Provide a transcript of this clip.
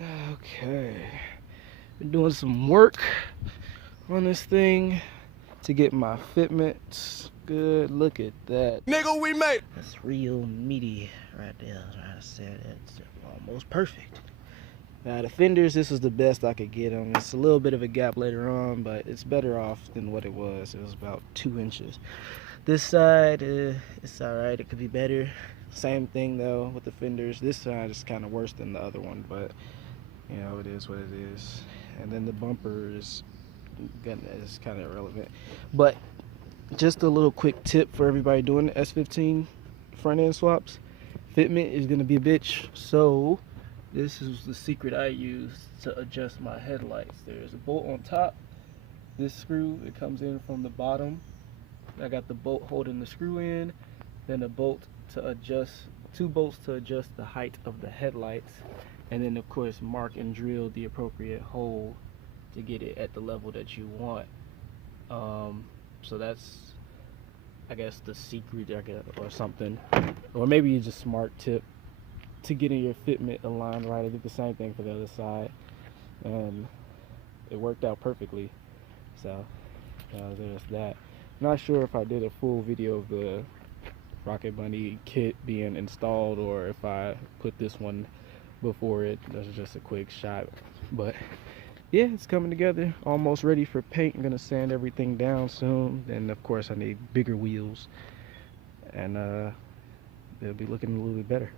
Okay, been doing some work on this thing to get my fitments good. Look at that. Nigga, we made. That's real meaty right there. I said it's almost perfect. Now the fenders, this is the best I could get them. It's a little bit of a gap later on, but it's better off than what it was. It was about 2 inches. This side, it's all right. It could be better. Same thing though with the fenders. This side is kind of worse than the other one, but you know, it is what it is. And then the bumper is kind of irrelevant. But just a little quick tip for everybody doing the S15 front end swaps. Fitment is gonna be a bitch. So this is the secret I use to adjust my headlights. There's a bolt on top. This screw, it comes in from the bottom. I got the bolt holding the screw in, then a bolt to adjust, 2 bolts to adjust the height of the headlights, and then of course mark and drill the appropriate hole to get it at the level that you want. So that's, I guess, the secret, or something. Or maybe it's just smart tip to getting your fitment aligned right. I did the same thing for the other side, and it worked out perfectly. So there's that. Not sure if I did a full video of the Rocket Bunny kit being installed, or if I put this one before it. That's just a quick shot, but yeah, it's coming together, almost ready for paint. I'm gonna sand everything down soon. Then of course I need bigger wheels, and it'll be looking a little bit better.